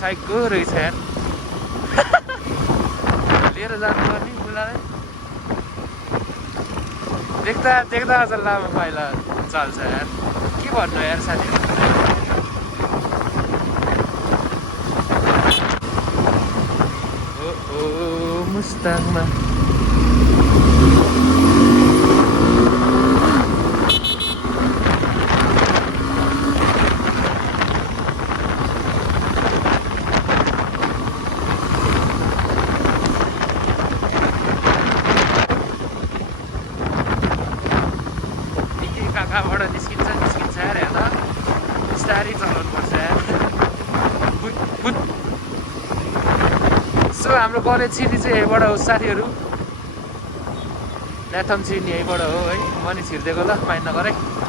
साइकको रहेछ यार लिएर जानुपर्ने बुढालाई देख्दा देख्दा अझ लामो पाइला चल्छ यार के भन्नु यार साथी ओ मुस्ताङमा कहाँबाट निस्किन्छ यार हेर्दा बिस्तारै चलाउनु पर्छ यार सो हाम्रो कलेज छिर्ने चाहिँ यहीँबाट हो साथीहरू ल्याथम छिर्ने यहीँबाट हो है म नि छिर्दिएको ल माइन्ड नगर है